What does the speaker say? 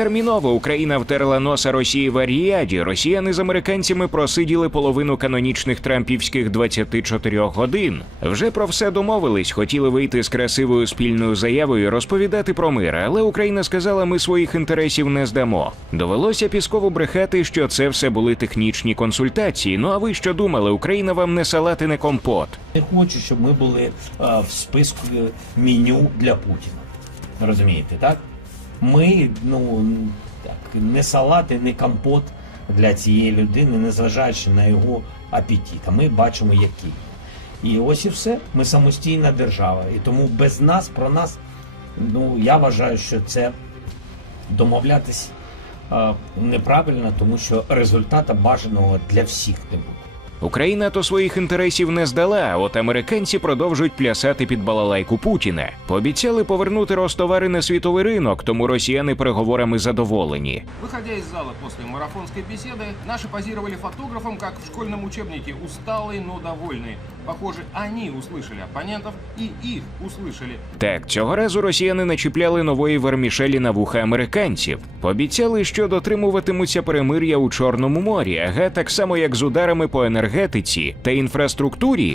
Терміново Україна втерла носа Росії в Аріаді. Росіяни з американцями просиділи половину канонічних трампівських 24 годин. Вже про все домовились, хотіли вийти з красивою спільною заявою, розповідати про мир, але Україна сказала, ми своїх інтересів не здамо. Довелося Піскову брехати, що це все були технічні консультації. Ну а ви що думали? Україна вам не салат і не компот. Не хочу, щоб ми були е, в списку меню для Путіна. Розумієте, так? Ми, ну так, не салат і не компот для цієї людини, незважаючи на його апетит. А ми бачимо, який. І ось і все. Ми самостійна держава. І тому без нас, про нас, ну я вважаю, що це домовлятись неправильно, тому що результата бажаного для всіх не буде. Україна то своїх інтересів не здала, а от американці продовжують плясати під балалайку Путіна. Пообіцяли повернути Ростовари на світовий ринок, тому росіяни переговорами задоволені. Выходя из зала после марафонской беседы, наши позировали фотографам, как в школьном учебнике, усталые, но довольные. Похоже, они услышали оппонентов и их услышали. Так, цього разу росіяни начіпляли нової вермішелі на вуха американців. Пообіцяли, що дотримуватимуться перемир'я у Чорному морі, ага так само як з ударами по енергетиці та інфраструктурі.